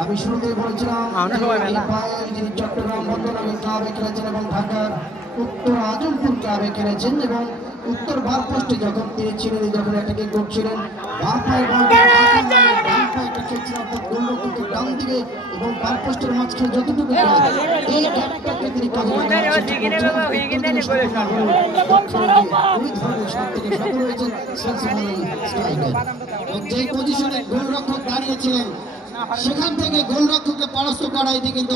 আমি শুরুতেই বলেছিলাম যিনি চট্টগ্রাম বন্দরনগর ক্লাবে খেলেছেন এবং ঢাকার উত্তর আজমপুর ক্লাবে খেলেছেন এবং উত্তর বার পোস্টে যখন তিনি ছিলেন যখন এটাকে করছিলেন ডান দিকে এবং বার পোস্টের মাঝখানে যতটুকু এই গ্যাপটাকে তিনি কাজে যে পজিশনে গোলরক্ষক দাঁড়িয়েছিলেন সেখান থেকে গোলরক্ষককে পরাস্ত করা এটি কিন্তু